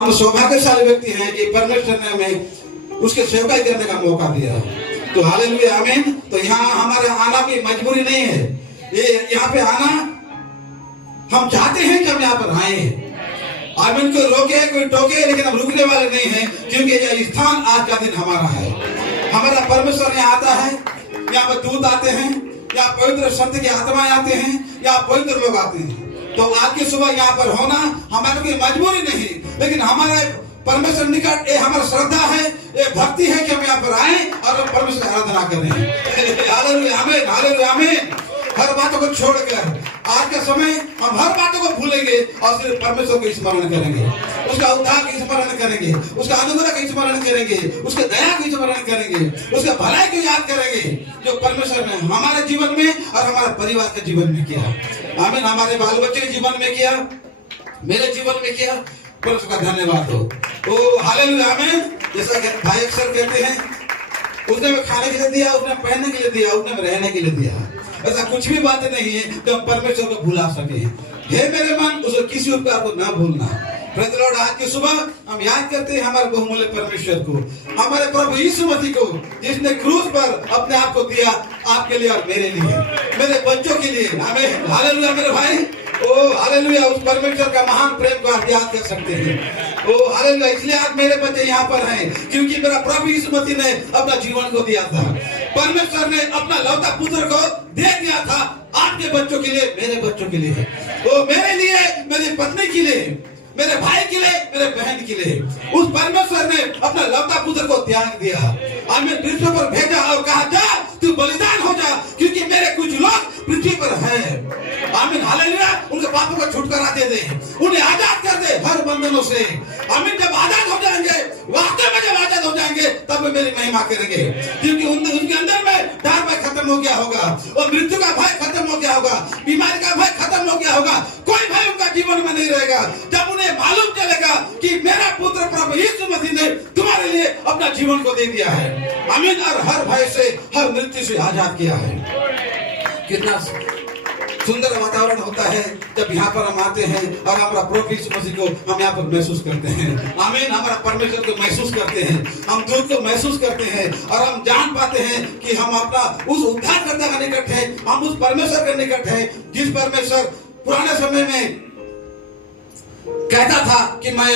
हम सौभाग्यशाली व्यक्ति हैं कि परमेश्वर ने हमें उसके सेवकाई करने का मौका दिया है। तो हालेलुया आमीन। तो यहाँ हमारे आना की मजबूरी नहीं है, ये यहाँ पे आना हम चाहते हैं कि हम यहाँ पर आए। आमीन। कोई रोके कोई टोके, लेकिन हम रुकने वाले नहीं हैं, क्योंकि यह स्थान आज का दिन हमारा है। हमारा परमेश्वर यहाँ आता है, यहाँ पर दूत आते हैं, यहाँ पवित्र संत की आत्माएं आते हैं, यहाँ पवित्र लोग आते हैं। तो आज की सुबह यहाँ पर होना हमारी कोई मजबूरी नहीं, लेकिन हमारे परमेश्वर निकट ये हमारा श्रद्धा है, ये भक्ति है कि हम यहाँ पर आए और परमेश्वर की आराधना करें। हालेलुया आमीन, हालेलुया आमीन। हर बातों को छोड़कर आज के समय हम हर बातों को भूलेंगे और सिर्फ परमेश्वर को स्मरण करेंगे, उसका उद्धार का स्मरण करेंगे, उसका अनुग्रह का स्मरण करेंगे, उसके दया का स्मरण करेंगे, उसके भलाई को याद करेंगे जो परमेश्वर ने हमारे जीवन में और हमारे परिवार के जीवन में किया। आमीन। हमारे बाल बच्चे के जीवन में किया, मेरे जीवन में किया, परमेश्वर का धन्यवाद हो। तो हालेलुया आमीन। जैसा कि भाई अक्सर कहते हैं, उसने हमें खाने के लिए दिया, उसने पहनने के लिए दिया, उसने हमें रहने के लिए दिया। ऐसा कुछ भी बात नहीं है जो हम परमेश्वर को भुला सके। हे मेरे मन, उसको किसी उपकार को ना भूलना। Praise the Lord. आज की सुबह हम याद करते हैं हमारे बहुमूल्य परमेश्वर को, हमारे प्रभु यीशु मसीह को, जिसने क्रूस पर अपने आप को दिया आपके लिए और मेरे लिए, मेरे बच्चों के लिए। आमीन। हालेलुया मेरे भाई। ओ हालेलुया। उस परमेश्वर का महान प्रेम को आप याद कर सकते हैं। ओ हालेलुया। इसलिए आज मेरे बच्चे यहाँ पर हैं, क्योंकि मेरा प्रभु यीशु मसीह ने अपना जीवन को दिया था। परमेश्वर ने अपना लौता पुत्र को दे दिया था आपके बच्चों के लिए, मेरे बच्चों के लिए, वो मेरे लिए, मेरी पत्नी के लिए, मेरे भाई के लिए, मेरे बहन के लिए। उस परमेश्वर ने अपना लौता पुत्र को त्याग दिया, हमें पृथ्वी पर भेजा और कहा जा तू बलिदान हो जा, क्योंकि मेरे कुछ लोग पृथ्वी पर हैं। आमीन। हालेलुया। उनके पापों का छुटकारा दे दे, उन्हें आजाद कर दे हर बंधनों से। आमीन। जब आजाद हो जाएंगे, वास्तव में जब आजाद हो जाएंगे, तब वे मेरी महिमा करेंगे, क्योंकि उनके अंदर में डर भय खत्म हो गया होगा, और मृत्यु का भय खत्म हो गया होगा, बीमारी का भय खत्म हो गया होगा, कोई भय उनका जीवन में नहीं रहेगा। जब उन्हें मालूम चलेगा कि मेरा पुत्र प्रभु यीशु मसीह ने तुम्हारे लिए अपना जीवन को दे दिया है। आमीन। और हर भय से, हर मृत्यु से आजाद किया है। कितना सुंदर वातावरण होता है जब यहाँ पर हम आते हैं और हमारा प्रभु यीशु मसीह को हम यहाँ पर महसूस करते हैं। आमीन। हमारा परमेश्वर को महसूस करते हैं, हम दूत को महसूस करते हैं, और हम जान पाते हैं कि हम अपना उस उद्धारकर्ता का निकट है, हम उस परमेश्वर के निकट है, जिस परमेश्वर पुराने समय में कहता था कि मैं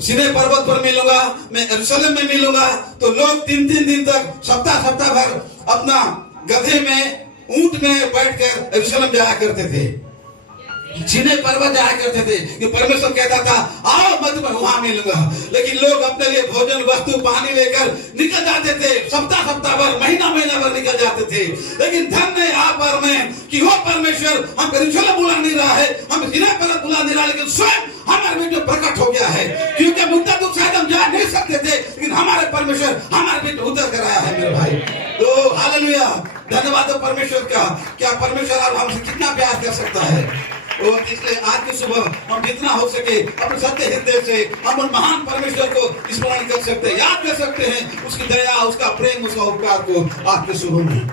सीने पर्वत पर मिलूंगा, मैं यरूशलेम में मिलूंगा। तो लोग 3-3 दिन तक, सप्ताह भर अपना गधे में, ऊंट में बैठकर यरूशलेम जाया करते थे, सीने पर्वत जाया करते थे, कि परमेश्वर कहता था आओ मैं तुम्हें वहां मिलूंगा। लेकिन लोग अपने लिए भोजन, वस्तु, पानी लेकर निकल जाते थे, सप्ताह भर, महीना भर निकल जाते थे। लेकिन धन्य है आप और मैं कि वो परमेश्वर हम यरूशलेम बुला नहीं रहा है, हम सीने पर्वत बुला नहीं रहा, लेकिन स्वयं हमारे बीच में प्रकट हो गया है। क्योंकि मुद्दा तो शायद हम जा नहीं सकते थे, लेकिन हमारे परमेश्वर हमारे बीच उतर कर आया है मेरे भाई। तो हालेलुया। धन्यवाद हो परमेश्वर का। क्या परमेश्वर आप हमसे कितना प्यार कर सकता है। और इसलिए आज की सुबह हम जितना हो सके अपने सत्य हृदय से हम उन महान परमेश्वर को स्मरण कर सकते हैं, याद कर सकते हैं उसकी दया, उसका प्रेम, उसका उपकार को आज की सुबह में।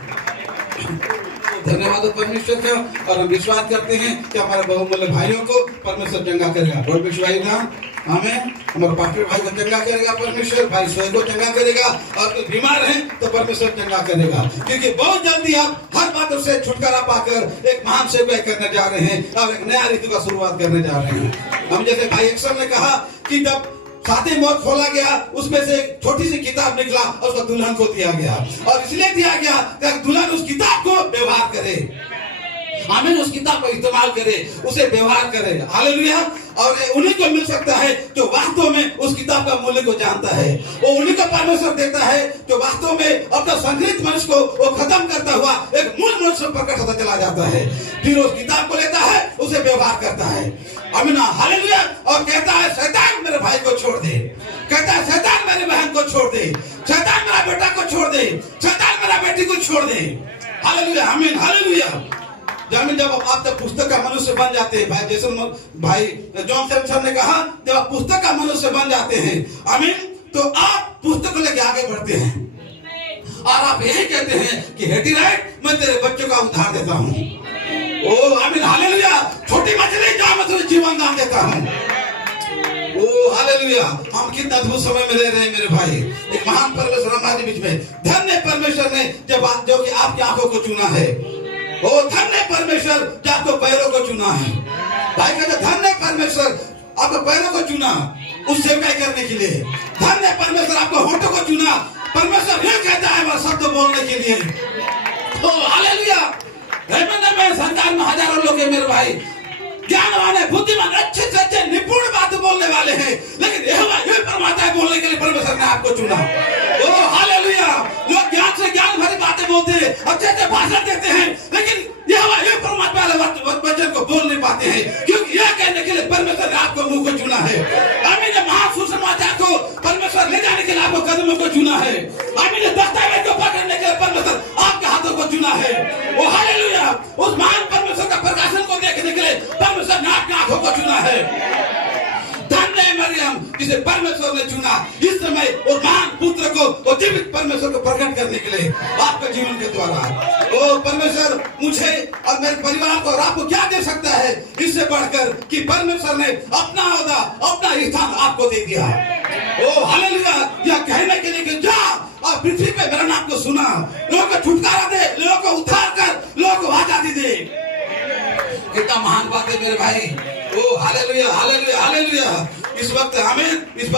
धन्यवाद परमेश्वर का। और हम विश्वास करते हैं कि हमारे बहुमूल्य भाइयों को परमेश्वर चंगा करेगा। बोल विश्वास ना हमें, हमारे पास्टर भाई को चंगा करेगा परमेश्वर, भाई स्वयं को चंगा करेगा, और कोई बीमार है तो परमेश्वर चंगा करेगा, क्योंकि बहुत जल्दी आप हर बातों से छुटकारा पाकर एक महान सेवा करने जा रहे हैं और एक नया ऋतु का शुरुआत करने जा रहे हैं। हम जैसे भाई अक्सर ने कहा कि जब साथी मौत खोला गया, उसमें से एक छोटी सी किताब निकला और उसको दुल्हन को दिया गया, और इसलिए दिया गया कि दुल्हन उस किताब को व्यवहार करे। आमीन। उस किताब को इस्तेमाल करे, उसे व्यवहार करे। हालेलुया। और उन्हीं को मिल सकता है जो वास्तव में उस किताब का मूल्य को जानता है। वो उन्हीं को परमेश्वर देता है जो वास्तव में अपना संग्रहित मनुष्य को वो खत्म करता हुआ एक मूल मनुष्य प्रकट होता चला जाता है, फिर उस किताब को लेता है, उसे व्यवहार करता है। आमीन। हालेलुया। और कहता है शैतान मेरे भाई को छोड़ दे, कहता है शैतान मेरी बहन को छोड़ दे, शैतान मेरा बेटा को छोड़ दे, शैतान मेरा बेटी को छोड़ दे। हालेलुया। आमीन। हालेलुया। जब आप जब पुस्तक का मनुष्य बन जाते हैं, भाई जैसे भाई जॉन सैमसन ने कहा, जब आप पुस्तक का मनुष्य बन जाते हैं, आमीन, तो आप पुस्तक को लेके आगे बढ़ते हैं और आप यही कहते हैं कि हेटी राइट, मैं तेरे बच्चों का उद्धार देता हूँ। ओ आमीन। हालेलुया। छोटी मछली, जहाँ मैं तुझे जीवन दान देता हूँ। ओ ओ हालेलुया, हम कितना अद्भुत समय में रह रहे हैं मेरे भाई। एक महान परमेश्वर हमारे बीच में। धन्य परमेश्वर ने जो कि आपकी आंखों को चुना है। ओ धन्य परमेश्वर जो आपको पैरों को चुना है। भाई कहते धन्य परमेश्वर आपको पैरों को चुना उस सेवकाई करने के लिए। धन्य परमेश्वर आपको होठों को चुना। परमेश्वर ये कहता है वह शब्द बोलने के लिए। ओ हालेलुया, मैं संसार में हजारों लोग हैं मेरे भाई, ज्ञानवान है, बुद्धिमान, अच्छे से अच्छे निपुण बात बोलने वाले हैं, लेकिन यहोवा ये फरमाता है बोलने के लिए परमेश्वर ने आपको चुना। ओ हालेलुया, लोग ज्ञान से ज्ञान भरी बातें बोलते हैं, अच्छे अच्छे भाषण देते हैं, लेकिन यहोवा ये परमात्मा वाले वचन को बोल नहीं पाते हैं, क्योंकि यह कहने के लिए परमेश्वर ने आपको मुंह को चुना है। आमीन। महान सुसमाचार को परमेश्वर ले जाने के लिए आपको कदमों को चुना है। आमीन। दस्तावेज को पकड़ने के लिए परमेश्वर आपके हाथों को चुना है। ओ हालेलुया, उस महान परमेश्वर का प्रकाशन को देखने के लिए परमेश्वर ने आपकी आंखों को चुना है। धन्य है मरियम जिसे परमेश्वर ने चुना इस समय और महान पुत्र को और जीवित परमेश्वर को प्रकट करने के लिए आपके जीवन के द्वारा। ओ परमेश्वर मुझे और मेरे परिवार को और आपको क्या दे सकता है इससे बढ़कर कि परमेश्वर ने अपना ओहदा, अपना स्थान आपको दे दिया। ओ हालेलुया, यह कहने के लिए कि जा और पृथ्वी पे मेरा नाम को सुना, लोगों को छुटकारा दे, लोगों को उद्धार कर, लोगों को आजादी दे। कितना महान बात है मेरे भाई। ओ हालेलुया, हालेलुया, हालेलुया। इस वक्त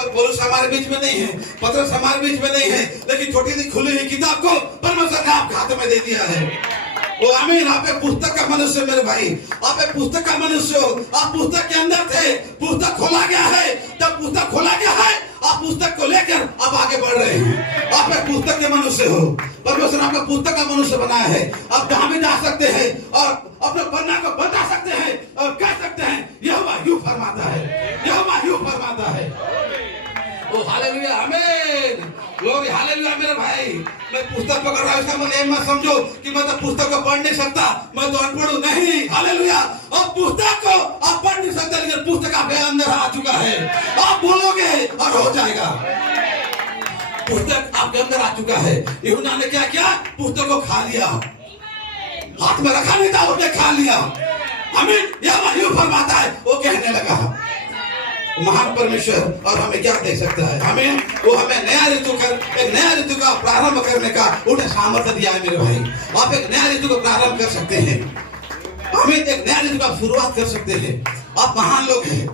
पौलुस हमारे बीच में नहीं है, पतरस हमारे बीच में नहीं है, लेकिन छोटी सी खुली हुई किताब को परमेश्वर ने आपके हाथ में दे दिया है। ओ आमीन। आप एक पुस्तक का मनुष्य मेरे भाई, आप एक पुस्तक का मनुष्य हो। आप पुस्तक के अंदर थे, पुस्तक खोला गया है, जब पुस्तक खोला गया है आप पुस्तक को लेकर अब आगे बढ़ रहे हैं। आप एक पुस्तक के मनुष्य हो। परमेश्वर आपका पुस्तक का मनुष्य बनाया है। आप जहां भी जा सकते हैं और अपने पन्ना को बता सकते हैं और कह सकते हैं यहोवा यूं फरमाता है, यहोवा यूं फरमाता है। ओ हालेलुया, आमीन। ग्लोरी हालेलुया मेरे भाई। मैं पुस्तक पकड़ रहा हूं इसका मतलब ये मत समझो कि मैं तो पुस्तक को पढ़ नहीं सकता, मैं तो अनपढ़ हूं। नहीं, हालेलुया। और पुस्तक को आप पढ़ नहीं सकते, लेकिन पुस्तक आपके अंदर आ चुका है। आप बोलोगे और हो जाएगा। पुस्तक आपके अंदर आ चुका है। यूहन्ना ने क्या किया? पुस्तक को खा लिया, हाथ में रखा नहीं था, उसने खा लिया। आमीन। यहोवा यूं फरमाता है, वो कहने लगा। महान परमेश्वर और हमें क्या दे सकता है? आमीन। वो हमें एक नया ऋतु का प्रारंभ करने का उन्हें सामर्थ्य दिया है मेरे भाई। आप एक नया ऋतु को प्रारंभ कर सकते हैं। आमीन। एक नया ऋतु का शुरुआत कर सकते हैं। आप महान लोग हैं।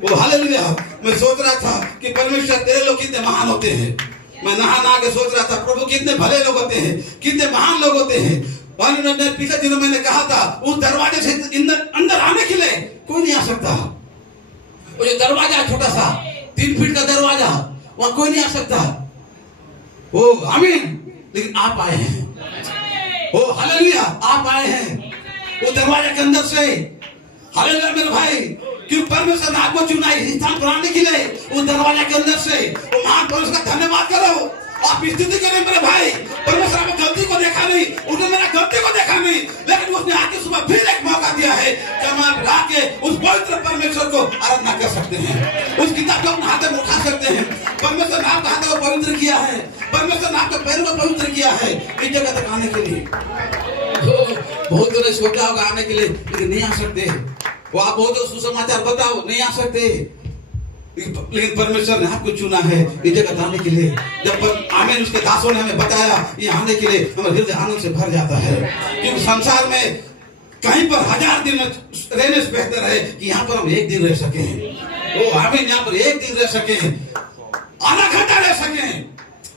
वो हालेलुया। मैं सोच रहा था कि परमेश्वर तेरे लोग कितने महान होते हैं। मैं नहा के सोच रहा था प्रभु कितने भले लोग होते हैं, कितने महान लोग होते हैं। और पिछले दिनों मैंने कहा था उस दरवाजे से अंदर आने के लिए कोई नहीं आ सकता। वो जो दरवाजा छोटा सा 3 फीट का दरवाजा, वहां कोई नहीं आ सकता। ओ आमीन। लेकिन आप आए हैं। ओ हालेलुया, आप आए हैं वो दरवाजे के अंदर से। हालेलुया मेरे भाई। क्यों? परमेश्वर ने आपको चुना स्थान बनाने के लिए उस दरवाजे के अंदर से। वो महान परमेश्वर का धन्यवाद करो। आप स्थिति करें मेरे भाई। परमेश्वर आपने गलती को देखा नहीं, उसने मेरा गलती को देखा नहीं, लेकिन उसने आके सुबह फिर एक मौका दिया है कि हम आप आके उस पवित्र परमेश्वर को आराधना कर सकते हैं। उस किताब को अपने हाथ में उठा सकते हैं। परमेश्वर ने आपके हाथों को पवित्र किया है। परमेश्वर ने आपके पैरों को पवित्र किया है इस जगह तक आने के लिए। बहुत लोग सोचा होगा आने के लिए, लेकिन नहीं आ सकते। वो आप बहुत सुसमाचार बताओ, नहीं आ सकते, लेकिन परमेश्वर ने आपको चुना है इस जगह आने के लिए। जब आमीन उसके दासों ने हमें बताया ये आने के लिए, हमारा हृदय आनंद से भर जाता है। क्योंकि संसार में कहीं पर 1000 दिन रहने से बेहतर है कि यहाँ पर हम 1 दिन रह सके। ओ आमीन। यहाँ पर 1 दिन रह सके, आधा घंटा रह सके।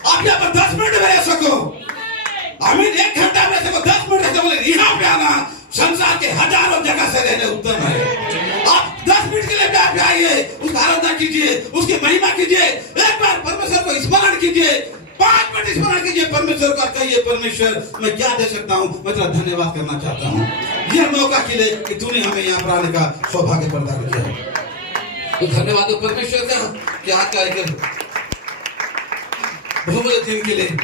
आप यहाँ पर 10 मिनट में रह सको। आमीन। 1 घंटा में रह सको, 10 मिनट रह सको। यहाँ पे आना संसार के हजारों जगह से रहने उत्तम है। आप 10 मिनट के लिए भी आइए, उसका आराधना कीजिए, उसकी महिमा कीजिए। एक बार परमेश्वर को स्मरण कीजिए, 5 मिनट स्मरण कीजिए परमेश्वर का। कहिए परमेश्वर मैं क्या दे सकता हूँ, मैं तेरा धन्यवाद करना चाहता हूँ यह मौका के लिए कि तूने हमें यहाँ पर आने का सौभाग्य प्रदान किया। तो धन्यवाद हो परमेश्वर का कि आज कार्यक्रम बहुमूल्य दिन के लिए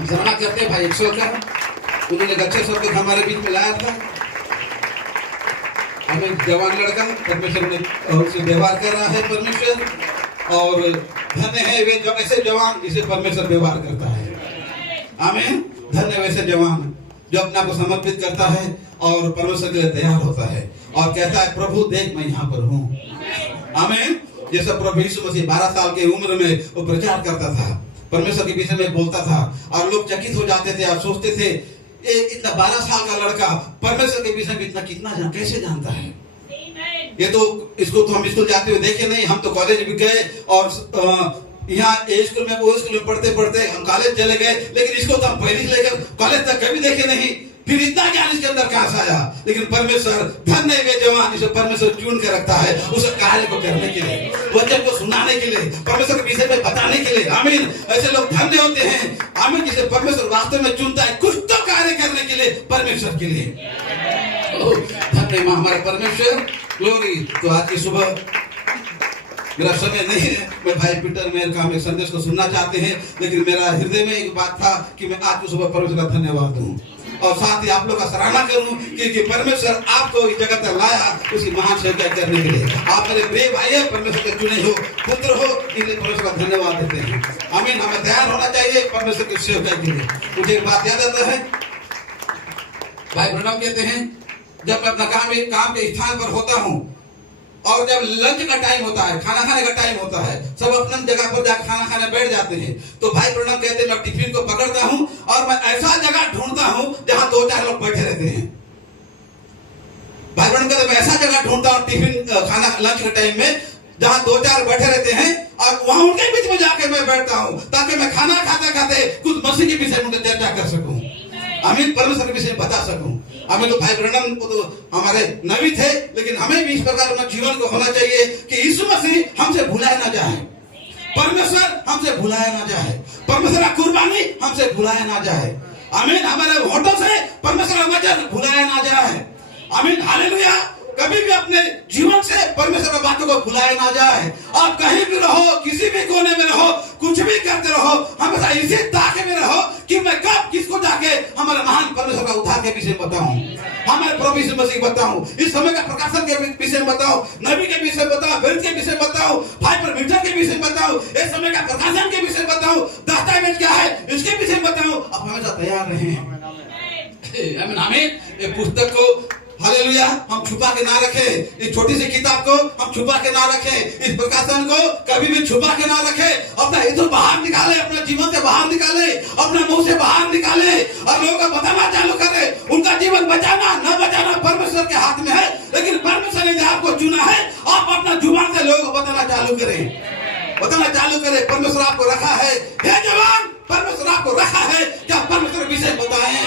सराहना करते हैं भाई 100 का। उन्होंने अच्छे शब्द हमारे बीच में लाया था। हमें जवान लड़का परमेश्वर ने उससे व्यवहार कर रहा है परमेश्वर, और धन्य है वे जो ऐसे जवान जिसे परमेश्वर व्यवहार करता है। आमीन। धन्य वैसे जवान जो अपने आप को समर्पित करता है और परमेश्वर के लिए तैयार होता है और कहता है प्रभु देख मैं यहाँ पर हूँ। आमीन। जैसे प्रभु यीशु मसीह 12 साल की उम्र में वो प्रचार करता था, परमेश्वर के विषय में बोलता था, और लोग चकित हो जाते थे और सोचते थे ये इतना 12 साल का लड़का परमेश्वर के विषय में इतना कितना कैसे जानता है। ये तो इसको तो हम स्कूल जाते हुए देखे नहीं, हम तो कॉलेज भी गए और यहाँ स्कूल में वो स्कूल में पढ़ते पढ़ते हम कॉलेज चले गए, लेकिन इसको तो हम पहले से लेकर कॉलेज तक कभी देखे नहीं, फिर इतना ज्ञान इसके अंदर कहां से आया। लेकिन परमेश्वर धन्य वे जवान जिसे परमेश्वर चुन के रखता है उस कार्य को करने के लिए, वचन को सुनाने के लिए, परमेश्वर के विषय में बताने के लिए। आमीन। ऐसे लोग धन्य होते हैं, आमीन, जिसे परमेश्वर वास्तव में चुनता है कुछ तो कार्य करने के लिए, परमेश्वर के लिए। धन्य हमारे परमेश्वर। ग्लोरी। तो आज की सुबह मेरा समय नहीं है, मैं भाई पीटर मेयर का एक संदेश को सुनना चाहते हैं, लेकिन मेरा हृदय में एक बात था कि मैं आज की सुबह परमेश्वर का धन्यवाद दूं और साथ ही आप लोग का सराहना करूं कि परमेश्वर आपको इस जगत में लाया उसकी महान सेवा करने के लिए। आप मेरे प्रिय भाई है, परमेश्वर के चुने हो पुत्र हो, इसलिए परमेश्वर का धन्यवाद देते हैं। आमीन। हमें तैयार होना चाहिए परमेश्वर की सेवा के लिए। मुझे एक बात याद आता है, भाई ब्रह्म कहते हैं जब मैं अपना काम के स्थान पर होता हूँ और जब लंच का टाइम होता है, खाना खाने का टाइम होता है, सब अपनी जगह पर जाकर खाना खाने बैठ जाते हैं, तो भाई प्रणव कहते हैं मैं टिफिन को पकड़ता हूं और मैं ऐसा जगह ढूंढता हूं जहां 2-4 लोग बैठे रहते हैं। भाई प्रणव कहते मैं ऐसा जगह ढूंढता हूं टिफिन खाना लंच के टाइम में जहां 2-4 बैठे रहते हैं और वहां उनके बीच में जाके मैं बैठता हूं ताकि मैं खाना खाते खाते कुछ मसीह के विषय में चर्चा कर सकूं। आमीन। परमेश्वर के विषय में बता सकूं। हमें तो भाई ब्रह्म को तो हमारे नबी थे, लेकिन हमें भी इस प्रकार अपना जीवन को होना चाहिए कि यीशु मसीह हमसे भुलाया ना जाए, परमेश्वर हमसे भुलाया ना जाए, परमेश्वर का कुर्बानी हमसे भुलाया ना जाए। आमीन। हमारे होठों से परमेश्वर का वचन भुलाया ना जाए। आमीन। हालेलुया। कभी भी अपने जीवन से परमेश्वर की बातों को भुलाया ना जाए। आप कहीं भी रहो, किसी भी कोने में रहो, कुछ भी करते रहो, हमेशा इसी ताके में रहो कि मैं कब किसको जाके हमारे महान परमेश्वर का उद्धार के विषय में बताऊं, हमारे प्रभु यीशु मसीह बताऊं, इस समय का प्रकाशन के विषय में बताऊं, नबी के विषय में बताऊं, फिर के विषय में बताऊं, भाई परमेश्वर के विषय में बताऊं, इस समय का प्रकाशन के विषय में बताऊं, दस्तावेज क्या है इसके विषय में बताऊं। आप हमेशा तैयार रहें। आमीन। ये पुस्तक को हालेलुया हम छुपा के ना रखें, इस छोटी सी किताब को हम छुपा के ना रखें, इस प्रकाशन को कभी भी छुपा के ना रखें, अपना इधर बाहर निकाले, अपने जीवन से बाहर निकाले, अपने मुंह से बाहर निकाले और लोगों को बताना चालू करें। उनका जीवन बचाना ना बचाना परमेश्वर के हाथ में है, लेकिन परमेश्वर ने आपको चुना है, आप अपना जुबान से लोगों को बताना चालू करें, बताना चालू करें। परमेश्वर आपको रखा है, हे जवान, परमेश्वर आपको रखा है, क्या परमेश्वर विषय बताएं।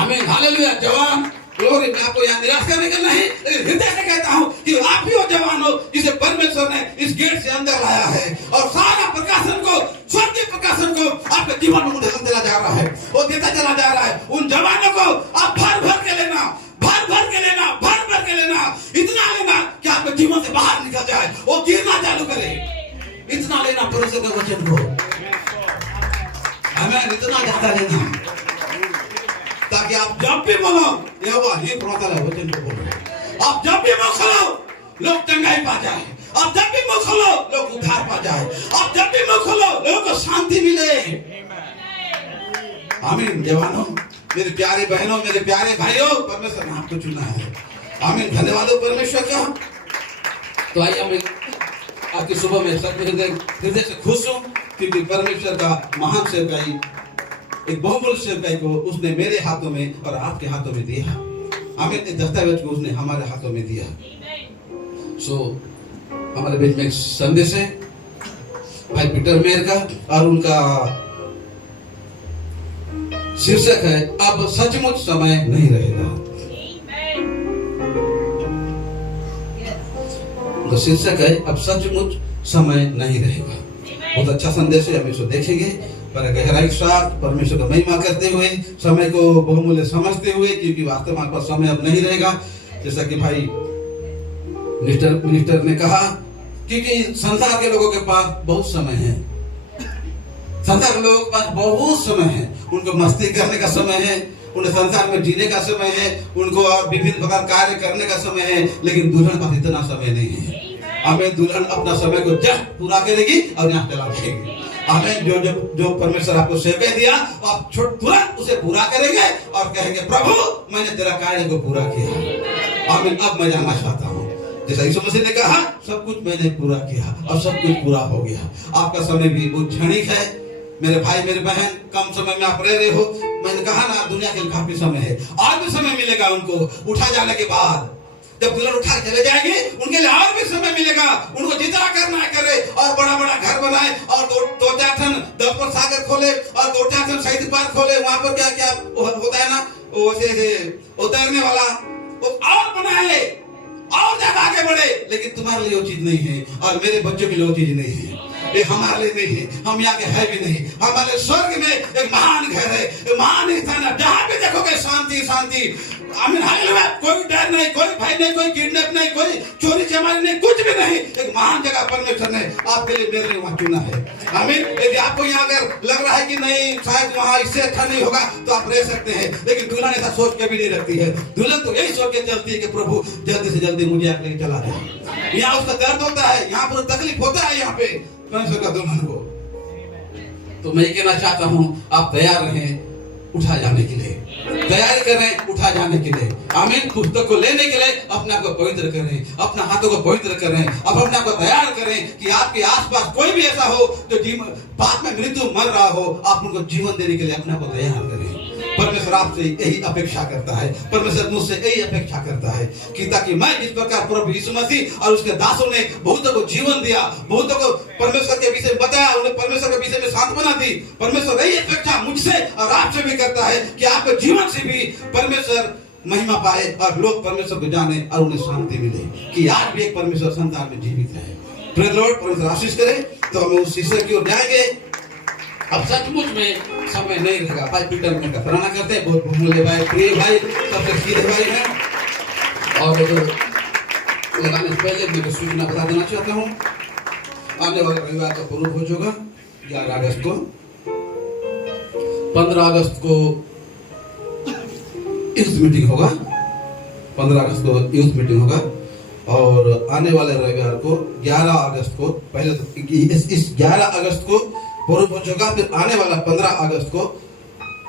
आमीन। हालेलुया। जवान ग्लोरी। मैं आपको यहाँ निराश करने का नहीं, लेकिन हृदय से कहता हूँ कि आप भी वो जवान हो जिसे परमेश्वर ने इस गेट से अंदर लाया है और सारा प्रकाशन को, स्वर्गीय प्रकाशन को आपके जीवन में उन्हें चला जा रहा है, वो देता चला जा रहा है। उन जवानों को आप भर भर के लेना, भर भर के लेना, भर भर के लेना, इतना लेना कि आपके जीवन से बाहर निकल जाए, वो गिरना चालू करे। इतना लेना परमेश्वर के वचन को, हमें इतना ज्यादा लेना ताकि आप जब भी बोलो यहोवा ही प्रभु है वचन को बोलो। आप जब भी मुंह खोलो लोग चंगाई पा जाए, आप जब भी मुंह खोलो लोग उद्धार पा जाए, आप जब भी मुंह खोलो लोगों को शांति मिले। आमीन। जवानों, मेरे प्यारे बहनों, मेरे प्यारे भाइयों, परमेश्वर ने आपको चुना है। आमीन। धन्यवाद हो परमेश्वर का। तो आइए हम आपकी सुबह में हृदय से खुश हूँ क्योंकि परमेश्वर का महान सेवकाई, एक बहुमूल्य सेवकाई को उसने मेरे हाथों में और आपके हाथों में दिया। हमें एक दस्तावेज को उसने हमारे हाथों में दिया। सो हमारे बीच में एक संदेश है भाई पीटर मेयर का और उनका शीर्षक है अब सचमुच समय नहीं रहेगा। उनका शीर्षक है अब सचमुच समय नहीं रहेगा। बहुत अच्छा संदेश है, हम इसको देखेंगे पर गहराई के साथ परमेश्वर का महिमा करते हुए, समय को बहुमूल्य समझते हुए, क्योंकि वास्तव में हमारे पास समय अब नहीं रहेगा। जैसा कि भाई मिनिस्टर ने कहा, क्योंकि संसार के लोगों के पास बहुत समय है, संसार के लोगों के पास बहुत समय है, उनको मस्ती करने का समय है, उन्हें संसार में जीने का समय है, उनको और विभिन्न प्रकार कार्य करने का समय है, लेकिन दुल्हन पास इतना समय नहीं है। हमें दुल्हन अपना समय को जस्ट पूरा करेगी और यहाँ चला जाएगी। हमें जो जो जो परमेश्वर आपको सेवा दिया आप तुरंत उसे पूरा करेंगे और कहेंगे प्रभु मैंने तेरा कार्य को पूरा किया। आमीन। अब मैं जाना चाहता हूँ। जैसा यीशु मसीह ने कहा, सब कुछ मैंने पूरा किया, अब सब कुछ पूरा हो गया। आपका समय भी बहुत क्षणिक है मेरे भाई मेरे बहन, कम समय में आप रह रहे हो। मैंने कहा ना, दुनिया के लिए काफी समय है, और भी समय मिलेगा उनको उठा जाने के बाद। जब दुल्हन उठा के चले जाएंगे, उनके लिए और भी समय मिलेगा। उनको जितना करना है करे, और बड़ा बड़ा घर बनाए, और दो चार ठन दलपत सागर खोले, और दो चार ठन शहीद पार्क खोले। वहां पर क्या क्या होता है ना, वो तैरने वाला, वो और बनाए, और ज्यादा आगे बढ़े। लेकिन तुम्हारे लिए वो चीज नहीं है, और मेरे बच्चों के लिए वो चीज नहीं है। ये हमारे लिए नहीं है, हम यहाँ के है भी नहीं। हमारे स्वर्ग में एक महान घर है, महान स्थान है, जहाँ भी देखोगे शांति शांति। आमीन, हालेलुया। कोई डर नहीं, कोई भय नहीं, कोई किडनैप नहीं, कोई चोरी चमारी नहीं, कुछ भी नहीं। एक महान जगह परमेश्वर ने आपके लिए मेरे लिए वहाँ चुना है। आमीन। यदि आपको यहाँ अगर लग रहा है कि नहीं, शायद वहाँ इससे अच्छा नहीं होगा, तो आप रह सकते हैं। लेकिन दुल्हन ऐसा सोच के भी नहीं रखती है। दुल्हन तो यही सोच के चलती है कि प्रभु जल्दी से जल्दी मुझे लेके चला जाए। यहाँ उसका दर्द होता है, यहाँ पर तकलीफ होता है, यहाँ पे परमेश्वर का दुल्हन को। तो मैं ये कहना चाहता हूँ, आप तैयार रहें उठा जाने के लिए, तैयारी करें उठा जाने के लिए। आमीन। पुस्तक को लेने के लिए अपने आप को पवित्र करें, अपने हाथों को पवित्र करें, अब अपने आप को तैयार करें कि आपके आसपास कोई भी ऐसा हो जो जीवन पाप में मृत्यु मर रहा हो, आप उनको जीवन देने के लिए अपने आप को तैयार करें। परमेश्वर आपसे यही अपेक्षा करता है, परमेश्वर मुझसे यही अपेक्षा करता है कि ताकि मैं जिस प्रकार प्रभु यीशु मसीह और उसके दासों ने बहुतों को जीवन दिया, बहुतों को परमेश्वर के विषय में बताया, उन्हें परमेश्वर के विषय में सांत्वना दी, परमेश्वर यही अपेक्षा मुझसे और आपसे भी करता है कि आपके जीवन से भी परमेश्वर महिमा पाए और लोग परमेश्वर को जाने और उन्हें शांति मिले कि आज भी एक परमेश्वर संसार में जीवित है। Praise the Lord. परमेश्वर आशीष करे। तो हम उस शीशे की ओर जाएंगे। अब सचमुच में समय नहीं रहेगा। भाई पीटर में का सराहना करते हैं, बहुत बहुमूल्य भाई, प्रिय भाई, सबसे सीधे भाई हैं। और लगाने से पहले मैं सूचना बता देना चाहता हूँ, आने वाले रविवार का पूर्व भोज होगा 11 अगस्त को। 15 अगस्त को यूथ मीटिंग होगा, 15 अगस्त को यूथ मीटिंग होगा। और आने वाले रविवार को 11 अगस्त को, पहले तो इस 11 अगस्त को पूर्व भोज होगा, फिर आने वाला 15 अगस्त को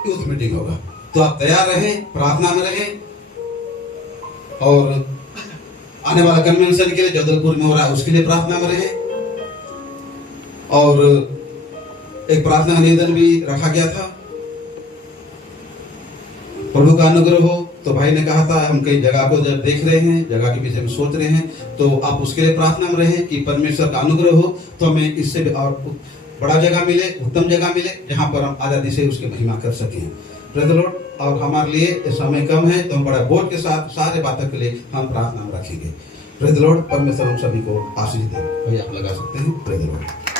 यूथ मीटिंग होगा। तो आप तैयार रहें, प्रार्थना में रहें। और आने वाला कन्वेंशन के लिए जबलपुर में हो रहा है, उसके लिए प्रार्थना में रहें। और एक प्रार्थना निवेदन भी रखा गया था, प्रभु का अनुग्रह हो। तो भाई ने कहा था, हम कई जगह को जब देख रहे हैं, जगह के विषय में सोच रहे हैं, तो आप उसके लिए प्रार्थना में रहें कि परमेश्वर का अनुग्रह हो, तो हमें इससे भी और बड़ा जगह मिले, उत्तम जगह मिले, जहां पर हम आजादी से उसकी महिमा कर सकें। Praise the Lord. और हमारे लिए समय कम है, तो हम बड़ा बोझ के साथ सारे बातों के लिए हम प्रार्थना में रखेंगे। Praise the Lord. परमेश्वर हम सभी को आशीष दे। भैया आप लगा सकते हैं। Praise the Lord.